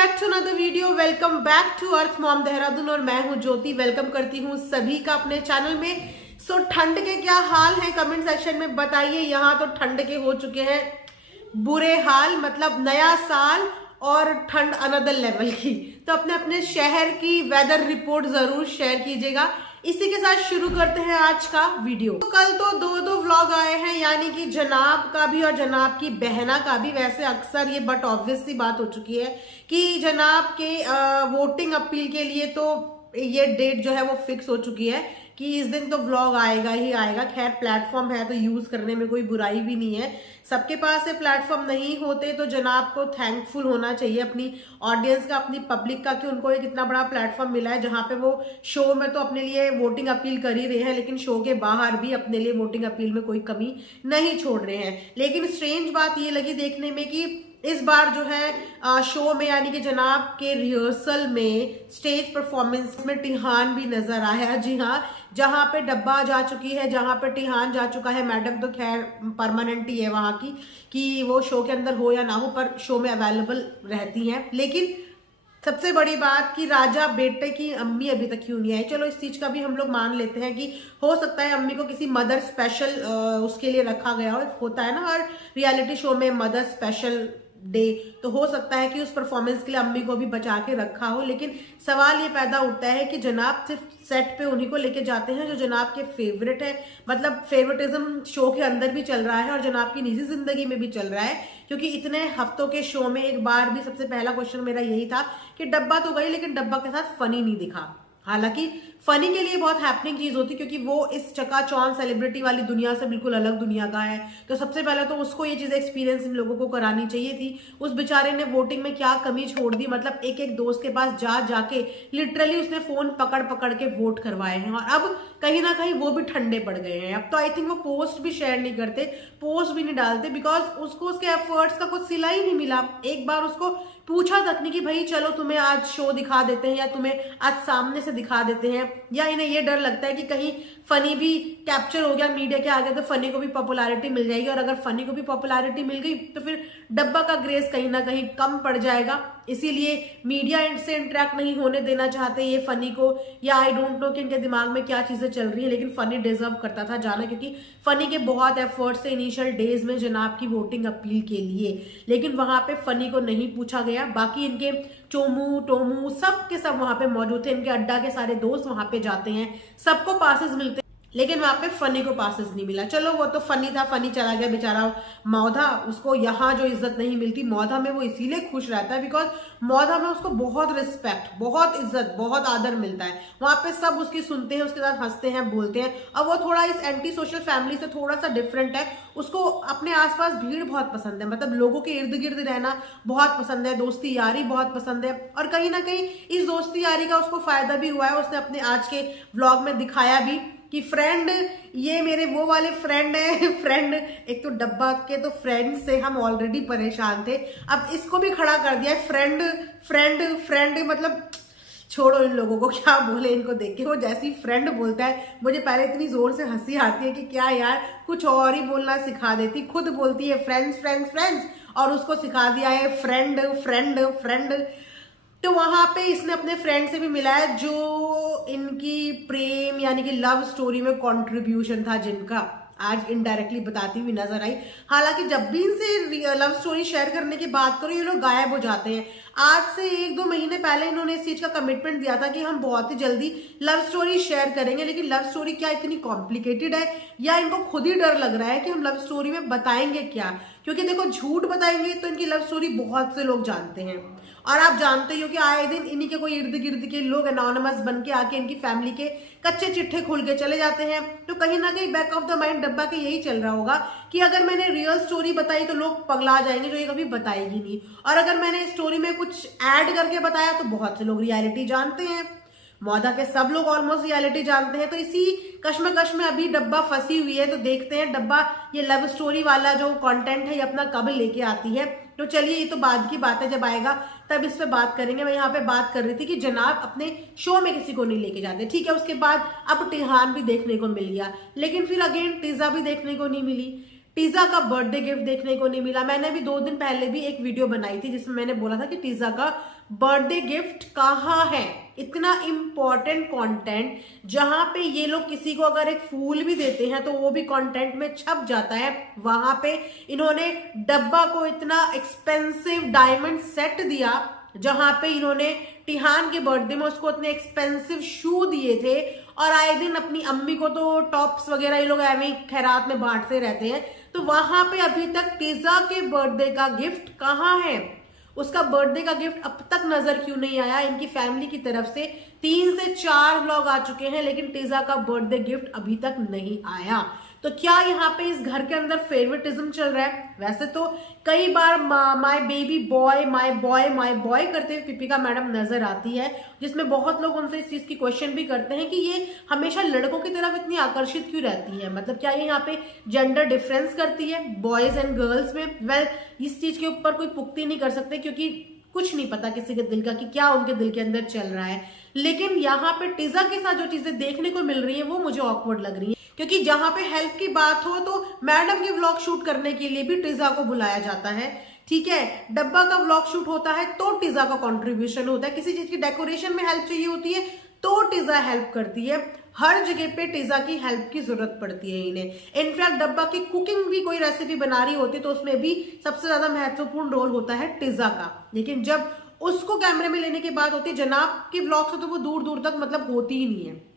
Back to another video. Welcome back to Earth Mom Dehradun और मैं हूं ज्योति। वेलकम करती हूं सभी का अपने चैनल में। सो ठंड के क्या हाल है कमेंट सेक्शन में बताइए। यहाँ तो ठंड के हो चुके हैं बुरे हाल, मतलब नया साल और ठंड अनदर लेवल की। तो अपने अपने शहर की वेदर रिपोर्ट जरूर शेयर कीजिएगा। इसी के साथ शुरू करते हैं आज का वीडियो। तो कल तो दो व्लॉग आए हैं, यानी कि जनाब का भी और जनाब की बहना का भी। वैसे अक्सर ये बट ऑब्वियस सी बात हो चुकी है कि जनाब के वोटिंग अपील के लिए तो ये डेट जो है वो फिक्स हो चुकी है कि इस दिन तो व्लॉग आएगा ही आएगा। खैर प्लेटफॉर्म है तो यूज करने में कोई बुराई भी नहीं है। सबके पास ये प्लेटफॉर्म नहीं होते तो जनाब को थैंकफुल होना चाहिए अपनी ऑडियंस का, अपनी पब्लिक का, कि उनको एक इतना बड़ा प्लेटफॉर्म मिला है जहां पे वो शो में तो अपने लिए वोटिंग अपील कर ही रहे हैं, लेकिन शो के बाहर भी अपने लिए वोटिंग अपील में कोई कमी नहीं छोड़ रहे हैं। लेकिन स्ट्रेंज बात ये लगी देखने में कि इस बार जो है शो में, यानी कि जनाब के रिहर्सल में स्टेज परफॉर्मेंस में टिहान भी नजर आया। जी हाँ, जहां पे डब्बा जा चुकी है, जहां पे टिहान जा चुका है, मैडम तो खैर परमानेंट ही है वहां की, कि वो शो के अंदर हो या ना हो पर शो में अवेलेबल रहती हैं। लेकिन सबसे बड़ी बात कि राजा बेटे की अम्मी अभी तक क्यों नहीं आई। चलो इस चीज का भी हम लोग मान लेते हैं कि हो सकता है अम्मी को किसी मदर स्पेशल उसके लिए रखा गया हो। होता है ना हर रियलिटी शो में मदर स्पेशल डे, तो हो सकता है कि उस परफॉर्मेंस के लिए अम्मी को भी बचा के रखा हो। लेकिन सवाल ये पैदा उठता है कि जनाब सिर्फ सेट पे उन्हीं को लेके जाते हैं जो जनाब के फेवरेट है। मतलब फेवरेटिज्म शो के अंदर भी चल रहा है और जनाब की निजी जिंदगी में भी चल रहा है, क्योंकि इतने हफ्तों के शो में एक बार भी, सबसे पहला क्वेश्चन मेरा यही था कि डब्बा तो गई लेकिन डब्बा के साथ फनी नहीं दिखा। हालांकि फनी के लिए बहुत हैपनिंग चीज होती, क्योंकि वो इस चकाचौंध सेलिब्रिटी वाली दुनिया से बिल्कुल अलग दुनिया का है। तो सबसे पहले तो उसको ये चीज एक्सपीरियंस इन लोगों को करानी चाहिए थी। उस बेचारे ने वोटिंग में क्या कमी छोड़ दी, मतलब एक एक दोस्त के पास जा जाके लिटरली उसने फोन पकड़ पकड़ के वोट करवाए हैं। और अब कहीं ना कहीं वो भी ठंडे पड़ गए हैं। अब तो आई थिंक वो पोस्ट भी शेयर नहीं करते, पोस्ट भी नहीं डालते, बिकॉज उसको उसके एफर्ट्स का कुछ सिला ही नहीं मिला। एक बार उसको पूछा तक नहीं कि भाई चलो तुम्हें आज शो दिखा देते हैं या तुम्हें आज सामने से दिखा देते हैं, या इन्हें ये डर लगता है कि कहीं फनी भी कैप्चर हो गया मीडिया के आगे तो फनी को भी पॉपुलैरिटी मिल जाएगी, और अगर फनी को भी पॉपुलैरिटी मिल गई तो फिर डब्बा का ग्रेस कहीं ना कहीं कम पड़ जाएगा। इसीलिए मीडिया से इंटरेक्ट नहीं होने देना चाहते ये फनी को, या आई डोंट नो कि इनके दिमाग में क्या चीजें चल रही है। लेकिन फनी डिजर्व करता था जाना, क्योंकि फनी के बहुत एफर्ट्स थे इनिशियल डेज में जनाब की वोटिंग अपील के लिए, लेकिन वहां पे फनी को नहीं पूछा गया। बाकी इनके चोमू टोमू सब के सब वहां पे मौजूद थे, इनके अड्डा के सारे दोस्त वहां पे जाते हैं, सबको पासेस मिलते हैं, लेकिन वहां पे फनी को पासेस नहीं मिला। चलो वो तो फनी था, फनी चला गया बेचारा मौधा, उसको यहाँ जो इज्जत नहीं मिलती मौधा में वो इसीलिए खुश रहता है बिकॉज मौधा में उसको बहुत रिस्पेक्ट, बहुत इज्जत, बहुत आदर मिलता है। वहां पे सब उसकी सुनते हैं, उसके साथ हंसते हैं, बोलते हैं। और वो थोड़ा इस एंटी सोशल फैमिली से थोड़ा सा डिफरेंट है। उसको अपने आसपास भीड़ बहुत पसंद है, मतलब लोगों के इर्द गिर्द रहना बहुत पसंद है, दोस्ती यारी बहुत पसंद है। और कहीं ना कहीं इस दोस्ती यारी का उसको फायदा भी हुआ है। उसने अपने आज के व्लॉग में दिखाया भी कि फ्रेंड, ये मेरे वो वाले फ्रेंड है। फ्रेंड, एक तो डब्बा के तो फ्रेंड से हम ऑलरेडी परेशान थे, अब इसको भी खड़ा कर दिया है फ्रेंड फ्रेंड फ्रेंड। मतलब छोड़ो इन लोगों को, क्या बोले इनको देख के। वो जैसी फ्रेंड बोलता है मुझे पहले इतनी जोर से हंसी आती है कि क्या यार, कुछ और ही बोलना सिखा देती। खुद बोलती है फ्रेंड्स फ्रेंड्स फ्रेंड्स, और उसको सिखा दिया है फ्रेंड फ्रेंड फ्रेंड। तो वहां पे इसने अपने फ्रेंड से भी मिला है जो इनकी प्रेम यानी कि लव स्टोरी में कंट्रीब्यूशन था, जिनका आज इनडायरेक्टली बताती हुई नजर आई। हालांकि जब भी इनसे लव स्टोरी शेयर करने की बात करो ये लोग गायब हो जाते हैं। आज से 1-2 महीने पहले इन्होंने इस चीज का कमिटमेंट दिया था कि हम बहुत ही जल्दी लव स्टोरी शेयर करेंगे, लेकिन लव स्टोरी क्या इतनी कॉम्प्लिकेटेड है, या इनको खुद ही डर लग रहा है कि हम लव स्टोरी में बताएंगे क्या। क्योंकि देखो झूठ बताएंगे तो इनकी लव स्टोरी बहुत से लोग जानते हैं, और आप जानते ही हो कि आए दिन इन्हीं के कोई इर्द गिर्द के लोग एनोनिमस बन के आके इनकी फैमिली के कच्चे चिट्ठे खुल के चले जाते हैं। तो कहीं ना कहीं बैक ऑफ द माइंड डब्बा के यही चल रहा होगा कि अगर मैंने रियल स्टोरी बताई तो लोग पगला जाएंगे, जो ये कभी बताएगी नहीं, और अगर मैंने स्टोरी में कुछ ऐड करके बताया तो बहुत से लोग रियलिटी जानते हैं। मौदा के सब लोग ऑलमोस्ट रियलिटी जानते हैं। तो इसी कश्मकश में अभी डब्बा फंसी हुई है। तो देखते हैं डब्बा ये लव स्टोरी वाला जो कंटेंट है ये अपना कब लेके आती है। तो चलिए ये तो बाद की बात है, जब आएगा तब इस पे बात करेंगे। मैं यहाँ पे बात कर रही थी कि जनाब अपने शो में किसी को नहीं लेके जाते, ठीक है। उसके बाद अब टिहान भी देखने को मिल गया, लेकिन फिर अगेन टीजा भी देखने को नहीं मिली। टीजा का बर्थडे गिफ्ट देखने को नहीं मिला। मैंने भी 2 दिन पहले भी एक वीडियो बनाई थी जिसमें मैंने बोला था कि टीजा का बर्थडे गिफ्ट कहाँ है। इतना इंपॉर्टेंट कंटेंट जहां पे ये लोग किसी को अगर एक फूल भी देते हैं तो वो भी कंटेंट में छप जाता है, वहां पे इन्होंने डब्बा को इतना एक्सपेंसिव डायमंड सेट दिया, जहां पे इन्होंने टिहान के बर्थडे में उसको इतने एक्सपेंसिव शू दिए थे, और आए दिन अपनी अम्मी को तो टॉप्स वगैरह ये लोग ऐਵੇਂ खैरात में बांटते रहते हैं। तो वहां पे अभी तक टीजा के बर्थडे का गिफ्ट कहाँ है? उसका बर्थडे का गिफ्ट अब तक नजर क्यों नहीं आया? इनकी फैमिली की तरफ से 3 से 4 व्लॉग आ चुके हैं, लेकिन टीजा का बर्थडे गिफ्ट अभी तक नहीं आया। तो क्या यहाँ पे इस घर के अंदर फेवरेटिज्म चल रहा है? वैसे तो कई बार my baby boy my boy करते हुए दीपिका मैडम नजर आती है, जिसमें बहुत लोग उनसे इस चीज की क्वेश्चन भी करते हैं कि ये हमेशा लड़कों की तरफ इतनी आकर्षित क्यों रहती है, मतलब क्या ये यहाँ पे जेंडर डिफरेंस करती है बॉयज एंड गर्ल्स में? वेल, इस चीज के ऊपर कोई पुख्ती नहीं कर सकते क्योंकि कुछ नहीं पता किसी के दिल का कि क्या उनके दिल के अंदर चल रहा है। लेकिन यहाँ पे टीजा के साथ जो चीजें देखने को मिल रही है वो मुझे ऑकवर्ड लग रही है, क्योंकि जहां पे हेल्प की बात हो तो मैडम के व्लॉग शूट करने के लिए भी टीजा को बुलाया जाता है। ठीक है, डब्बा का व्लॉग शूट होता है तो टीजा का कंट्रीब्यूशन होता है, किसी चीज की डेकोरेशन में हेल्प चाहिए होती है तो टीजा हेल्प करती है। हर जगह पे टीजा की हेल्प की जरूरत पड़ती है इन्हें। इनफैक्ट डब्बा की कुकिंग भी कोई रेसिपी बना रही होती तो उसमें भी सबसे ज्यादा महत्वपूर्ण रोल होता है टीजा का, लेकिन जब उसको कैमरे में लेने की बात होती है जनाब के व्लॉग से तो वो दूर दूर तक मतलब होती ही नहीं है।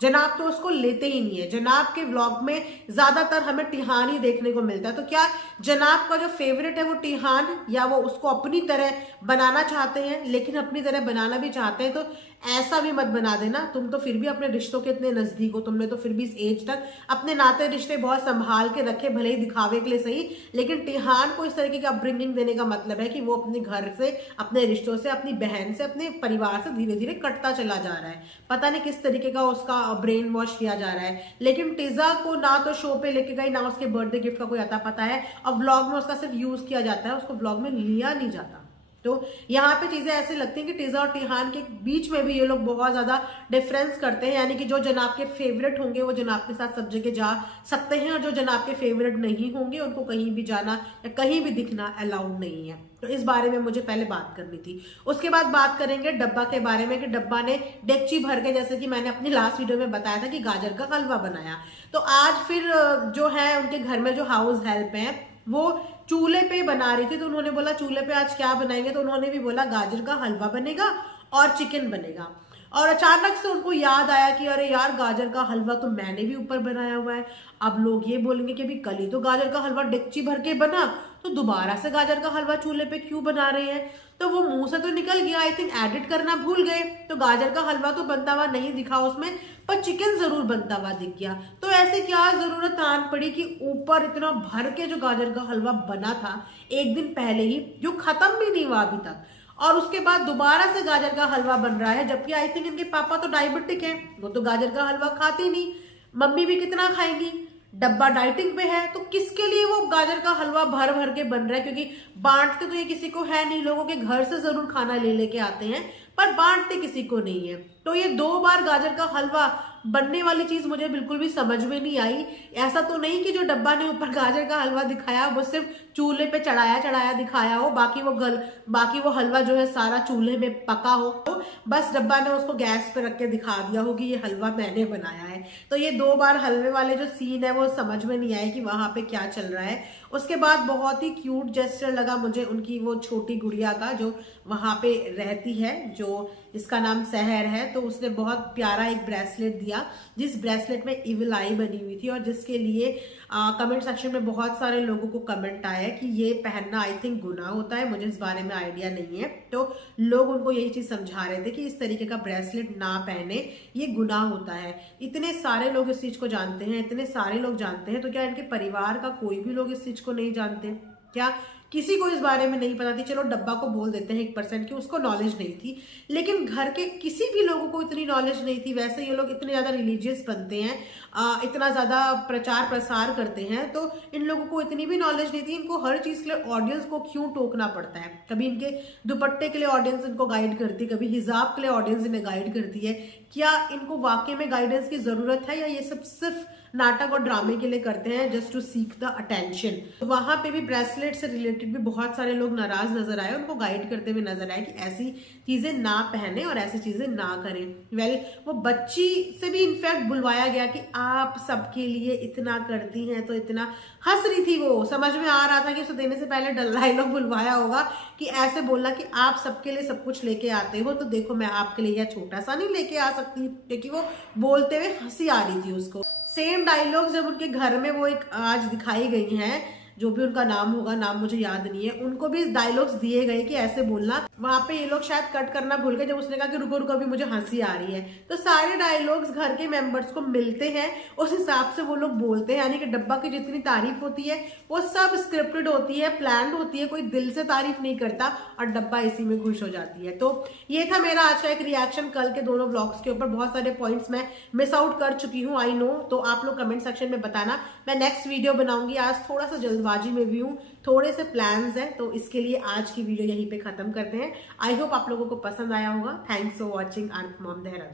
जनाब तो उसको लेते ही नहीं है। जनाब के व्लॉग में ज्यादातर हमें टिहान ही देखने को मिलता है। तो क्या जनाब का जो फेवरेट है वो टिहान, या वो उसको अपनी तरह बनाना चाहते हैं? लेकिन अपनी तरह बनाना भी चाहते हैं तो ऐसा भी मत बना देना, तुम तो फिर भी अपने रिश्तों के इतने नजदीक हो, तुमने तो फिर भी इस एज तक अपने नाते रिश्ते बहुत संभाल के रखे, भले ही दिखावे के लिए सही, लेकिन टिहान को इस तरीके की अपब्रिंगिंग देने का मतलब है कि वो अपने घर से, अपने रिश्तों से, अपनी बहन से, अपने परिवार से धीरे धीरे कटता चला जा रहा है। पता नहीं किस तरीके का उसका ब्रेन वॉश किया जा रहा है। लेकिन टीजा को ना तो शो पे लेके गई, ना उसके बर्थडे गिफ्ट का कोई अता पता है, और व्लॉग में उसका सिर्फ यूज किया जाता है, उसको व्लॉग में लिया नहीं जाता। तो यहाँ पे चीजें ऐसे लगती हैं कि टीजा और टिहान के बीच में भी ये लोग बहुत ज्यादा डिफरेंस करते हैं, यानी कि जो जनाब के फेवरेट होंगे वो जनाब के साथ सब जगह जा सकते हैं, और जो जनाब के फेवरेट नहीं होंगे उनको कहीं भी जाना या कहीं भी दिखना अलाउड नहीं है। तो इस बारे में मुझे पहले बात करनी थी। उसके बाद बात करेंगे डब्बा के बारे में कि डब्बा ने डेगची भर के, जैसे कि मैंने अपनी लास्ट वीडियो में बताया था कि गाजर का हलवा बनाया। तो आज फिर जो है उनके घर में जो हाउस हेल्प है वो चूल्हे पे बना रही थी, तो उन्होंने बोला चूल्हे पे आज क्या बनाएंगे, तो उन्होंने भी बोला गाजर का हलवा बनेगा और चिकन बनेगा। और अचानक से उनको याद आया कि अरे यार गाजर का हलवा तो मैंने भी ऊपर बनाया हुआ है। अब लोग ये बोलेंगे कि अभी कल ही तो गाजर का हलवा डेगची भर के बना, तो दोबारा से गाजर का हलवा चूल्हे पे क्यों बना रहे हैं? तो वो मुंह से तो निकल गया, आई थिंक एडिट करना भूल गए, तो गाजर का हलवा तो बनता हुआ नहीं दिखा उसमें, पर चिकन जरूर बनता हुआ दिख गया। तो ऐसे क्या जरूरत आन पड़ी कि ऊपर इतना भर के जो गाजर का हलवा बना था एक दिन पहले ही, जो खत्म भी नहीं हुआ अभी तक, और उसके बाद दोबारा से गाजर का हलवा बन रहा है, जबकि आई थिंक इनके पापा तो डायबिटिक है, वो तो गाजर का हलवा खाती नहीं, मम्मी भी कितना खाएंगी, डब्बा डाइटिंग पे है, तो किसके लिए वो गाजर का हलवा भर भर के बन रहा है? क्योंकि बांटते तो ये किसी को है नहीं, लोगों के घर से जरूर खाना ले लेके आते हैं, पर बांटते किसी को नहीं है। तो ये 2 बार गाजर का हलवा बनने वाली चीज मुझे बिल्कुल भी समझ में नहीं आई। ऐसा तो नहीं कि जो डब्बा ने ऊपर गाजर का हलवा दिखाया वो सिर्फ चूल्हे पे चढ़ाया दिखाया हो, बाकी वो हलवा जो है सारा चूल्हे में पका हो, बस डब्बा ने उसको गैस पे रख के दिखा दिया हो कि ये हलवा मैंने बनाया है। तो ये 2 बार हलवे वाले जो सीन है वो समझ में नहीं आए कि वहां पे क्या चल रहा है। उसके बाद बहुत ही क्यूट जेस्चर लगा मुझे उनकी वो छोटी गुड़िया का, जो वहां पे रहती है, जो जिसका नाम सहर है, तो उसने बहुत प्यारा एक ब्रेसलेट दिया, जिस ब्रेसलेट में इविल आई बनी हुई थी, और जिसके लिए कमेंट सेक्शन में बहुत सारे लोगों को कमेंट आया कि ये पहनना आई थिंक गुनाह होता है। मुझे इस बारे में आइडिया नहीं है, तो लोग उनको यही चीज समझा रहे थे कि इस तरीके का ब्रेसलेट ना पहने, ये गुनाह होता है। इतने सारे लोग इस चीज को जानते हैं, इतने सारे लोग जानते हैं, तो क्या इनके परिवार का कोई भी लोग इस चीज को नहीं जानते? क्या किसी को इस बारे में नहीं पता थी? चलो डब्बा को बोल देते हैं 1% की उसको नॉलेज नहीं थी, लेकिन घर के किसी भी लोगों को इतनी नॉलेज नहीं थी। वैसे ये लोग इतने ज्यादा रिलीजियस बनते हैं, इतना ज्यादा प्रचार प्रसार करते हैं, तो इन लोगों को इतनी भी नॉलेज नहीं थी। इनको हर चीज के लिए ऑडियंस को क्यों टोकना पड़ता है? कभी इनके दुपट्टे के लिए ऑडियंस इनको गाइड करती है, कभी हिजाब के लिए ऑडियंस इन्हें गाइड करती है। क्या इनको वाकई में गाइडेंस की जरूरत है, या ये सब सिर्फ नाटक और ड्रामे के लिए करते हैं, just to seek the attention. वहां पे भी ब्रेसलेट से रिलेटेड भी बहुत सारे लोग नाराज नजर आए, उनको गाइड करते हुए नजर आए कि ऐसी चीजें ना पहने और ऐसी चीजें ना करें। वो बच्ची से भी इनफैक्ट बुलवाया गया कि आप सबके लिए इतना करती हैं, तो इतना हंस रही थी, वो समझ में आ रहा था कि उसे देने से पहले डायलॉग बुलवाया होगा कि ऐसे बोलना कि आप सबके लिए सब कुछ लेके आते हो, तो देखो मैं आपके लिए यह छोटा सा नहीं लेके आ सकती, क्योंकि वो बोलते हुए हंसी आ रही थी उसको। सेम डायलॉग जब उनके घर में वो एक आज दिखाई गई हैं, जो भी उनका नाम होगा, नाम मुझे याद नहीं है, उनको भी डायलॉग्स दिए गए कि ऐसे बोलना। वहां पे ये लोग शायद कट करना भूल गए जब उसने कहा कि रुको रुको अभी मुझे हंसी आ रही है। तो सारे डायलॉग्स घर के मेंबर्स को मिलते हैं, उस हिसाब से वो लोग बोलते हैं, यानी कि डब्बा की जितनी तारीफ होती है वो सब स्क्रिप्टेड होती है, प्लान्ड होती है, कोई दिल से तारीफ नहीं करता और डब्बा इसी में खुश हो जाती है। तो ये था मेरा आज का एक रिएक्शन कल के दोनों व्लॉग्स के ऊपर। बहुत सारे पॉइंट्स मैं मिस आउट कर चुकी हूँ, आई नो, तो आप लोग कमेंट सेक्शन में बताना। मैं नेक्स्ट वीडियो बनाऊंगी, आज थोड़ा सा जल्दबाजी में भी हूँ, थोड़े से प्लान्स हैं, तो इसके लिए आज की वीडियो यहीं पे खत्म करते हैं। आई होप आप लोगों को पसंद आया होगा। Thanks for watching earth Mom Dehradun.